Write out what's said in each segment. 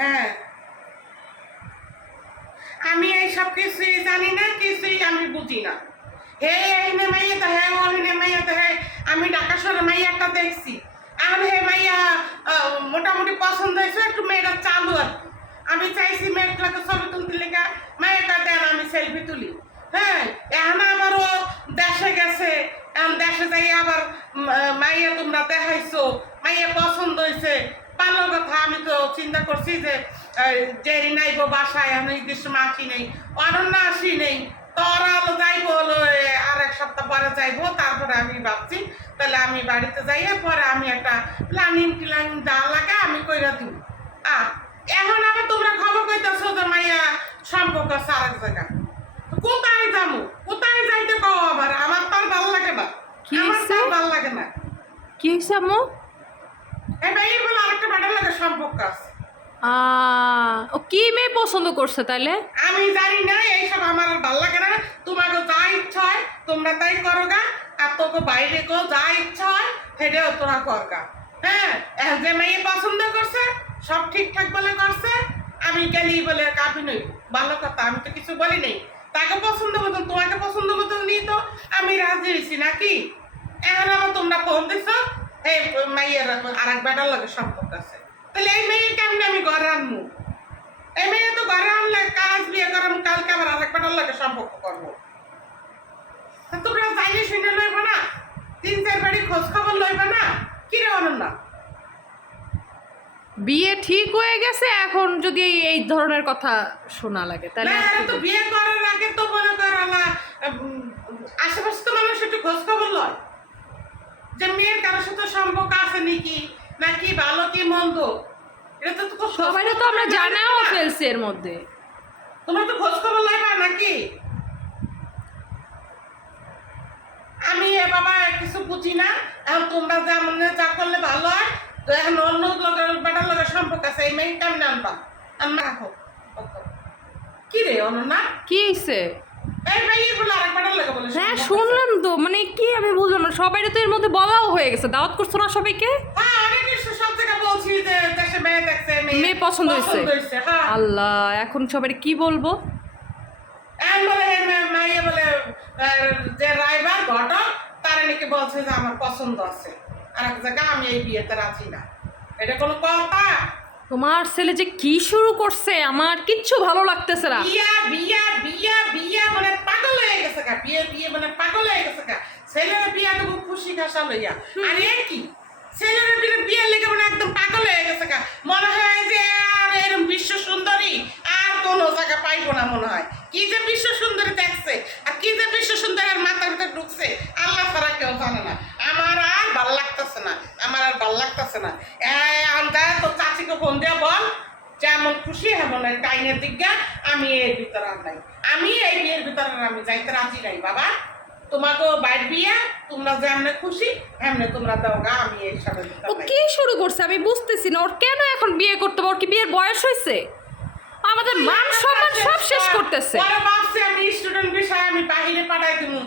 হ্যাঁ, আমি এইসব কিছুই জানি না, কিছুই আমি বুঝি না। হে এইনে মাইয়া তো হে ওইনে মাইয়া তো হে, আমি ঢাকা শহরে মাইয়াটা দেখছি। আর হে মাইয়া মোটামুটি পছন্দ হয়েছে, একটু মেয়েটা চালু আর কি। আমি চাইছি মেয়েটাকে ছবি তুলতে লেখা, মাইয়াটা দেন আমি সেলফি তুলি। হ্যাঁ, এখন আবারও দেশে গেছে, এখন দেশে যাই আবার মাইয়া তোমরা দেখাইছো, মাইয়া পছন্দ হয়েছে, ভালো কথা। আমি তো চিন্তা করছি যে জেরি নাইবো বাসায়, আমি নির্দিষ্ট আসি নেই, অনন্য আসি নেই, তো ওরা হলো যাইবো হলো আর এক সপ্তাহ পরে যাইবো। তারপরে আমি ভাবছি তাহলে আমি বাড়িতে যাইয়া পরে আমি একটা প্ল্যানিং যা লাগে আমি কইরা দিব। এখন আবার তোমরা খবর কইতেছো যে মাইয়া সম্পর্ক আছে আরেক জায়গায়। কোথায় যাবো, কোথায় যাইতে কও আবার? আমার তো আর ভালো লাগে না, আমার তো আর ভালো লাগে না। কি হয়েছে আম্মু? এই বলে আরেকটা ব্যাটার লাগে সম্পর্ক আছে। ও কি মেয়ে পছন্দ করছে তাইলে? আমি জানি না, এইসব আমার আর ভালো লাগে না। তোমাকে যা ইচ্ছা হয় তোমরা তাই করো গা, আর তোকে বাইরে কেউ যা ইচ্ছা হয় সেটাও তোরা কর গা। হ্যাঁ, যে মেয়ে পছন্দ করছে সব ঠিকঠাক বলে করছে, আমি গেলি বলে কাপি নই, ভালো কথা, আমি তো কিছু বলি নাই। তাকে পছন্দ মতন তোমাকে পছন্দ মতন নিয়ে তো আমি রাজি হয়েছি নাকি? এখন আবার তোমরা ফোন দিছ এই মাইয়ের আর এক বেটার লাগে সম্পর্ক আছে, তাহলে এই মেয়ে কেমন আমি ঘরে আনবো? এই মেয়ে তো ঘরে আনলে কাজ বিয়ে করাম, কালকে আবার আরেক বেটার লাগে সম্পর্ক করবো। তোমরা চাইলে শুনে লইবে না? 3-4 বাড়ি খোঁজ খবর লইবে না? কি রে অনন্যা? বিয়ে ঠিক হয়ে গেছে, এখন যদি এই ধরনের কথা শোনা লাগে তাহলে তো বিয়ে করার আগে তো মনে করো না, আশেপাশে তো মানুষ একটু খোঁজ খবর লয় যে মেয়ের কারোর সাথে সম্পর্ক আছে নাকি ভালো কি মন্দ। এটা তো সবাই তো আমরা জানাও ফেলছি এর মধ্যে। তোমরা তো খোঁজ খবর লইবা নাকি? আমি বাবা কিছু বুঝি না। এখন তোমরা যা করলে ভালো হয়। তো এখন অন্য লোকের বেটার লোকের সম্পর্ক আছে, এই মেয়ে কেমন আনবা? আনবা রাখো। কি রে অনন্যা, কি হয়েছে? এই মেয়ে বলে আরেক বেটার লোকে বলে। হ্যাঁ শুনলাম তো, মানে কি আমি বুঝলাম না। সবাই তো এর মধ্যে বলাও হয়ে গেছে, দাওয়াত করছো না সবাইকে? হ্যাঁ, অনেক সব জায়গায় বলছি যে দেশে মেয়ে দেখছে, মেয়ে পছন্দ হয়েছে। হ্যাঁ, আল্লাহ, এখন সবাই কি বলবো? বলে মাইয়া বলে যে রাইবার ঘটক তারা নাকি বলছে যে আমার পছন্দ আছে আর এক জায়গায়, আমি এই বিয়েতে রাজি না। এটা কোনো কথা? তোমার ছেলে যে কি শুরু করছে, আমার কিচ্ছু ভালো লাগতেছে না। বিয়া বিয়া বিয়া বিয়া মানে পাগল হয়ে গেছে গা, বিয়ে বিয়ে মানে পাগল হয়ে গেছে গা। ছেলের বিয়া তো খুব খুশি খাসা লইয়া, আর এর কি ছেলের বিয়ের লেগে মানে একদম পাগল হয়ে গেছে গা। মনে হয় যে আর এরকম বিশ্ব সুন্দরী আর কোনো জায়গা পাইবো না মনে হয়। কি যে বিশ্ব সুন্দরী দেখছে আর কি যে বিশ্ব সুন্দরী আর মাথার ভিতরে ঢুকছে আল্লাহ ছাড়া কেউ জানে না। আমার আর ভাল লাগতেছে না, আমার আর ভাল লাগতেছে না। তো চাচিকে ফোন দিয়া বল যেমন খুশি হেমন টাইনের দিকে, আমি এর ভিতরে আর নাই, আমি এই বিয়ের ভিতরে আমি যাইতে রাজি নাই বাবা। তোমাকেও বাইর বিয়ে, তোমরা যেমনে খুশি এমনি তোমরা দাও গা, আমি এই সবের ভিতরে ও কি শুরু করছে আমি বুঝতেছি না। ওর কেন এখন বিয়ে করতে হবে? ওর কি বিয়ের বয়স হয়েছে? আমাদের মান সম্মান সব শেষ করতেছে। পরে ভাবছি আমি স্টুডেন্ট বিষয়ে আমি বাহিরে পাঠাই দিমু,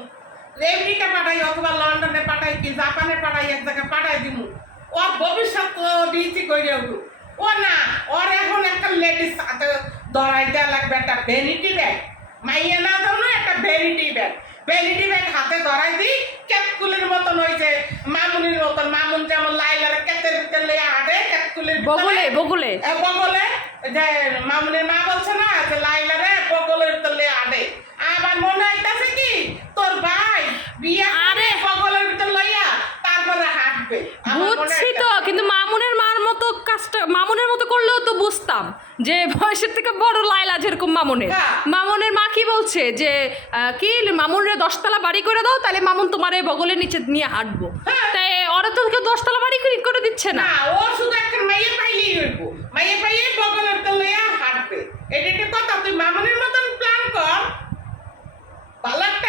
আমেরিকা পাঠাই অথবা লন্ডনে পাঠাই কি জাপানে পাঠাই, এক জায়গায় পাঠাই দিমু। ওর ভবিষ্যৎ ডিজি করে উঠুক। ও না, ওর এখন একটা লেডিস হাতে ধরাই দেওয়া লাগবে, একটা ভ্যানিটি ব্যাগ। মাইয়া না দাও না, একটা ভ্যানিটি ব্যাগ। ভ্যানিটি ব্যাগ হাতে ধরাই দিই, ক্যাটকুলের মতন, ওই যে মামুনির মতন। মামুন যেমন লাইলার ক্যাটের ভিতরে লইয়া হাঁটে, ক্যাটকুলের বগলে বগলে বগলে যে মামুনের মা বলছে না যে লাইলারে বগলের ভিতরে লইয়া হাঁটে। আমার মনে হইতাছে কি তোর ভাই বিয়ে আরে বগলের ভিতরে লইয়া তারপরে হাঁটবে। বুঝছি তো, কিন্তু মামুনের মার মতো কাজটা মামুনের মতো করলেও তো বুঝতাম যে বয়সের থেকে বড় লাইলা যেরকম মামুনের। মামুনের মা কি বলছে যে কি মামুনের 10 তলা বাড়ি করে দাও, তাহলে মামুন তোমার এই বগলের নিচে নিয়ে হাঁটবো। তাই ওরা তো কেউ 10 তলা বাড়ি করে দিচ্ছে না। ও শুধু একটা মাইয়া পাইলেই হইব, মাইয়া পাইয়ে বগলের ভিতরে লইয়া হাঁটবে। এটা একটা কথা। তুই মামুনের মতন প্ল্যান কর, ভালো একটা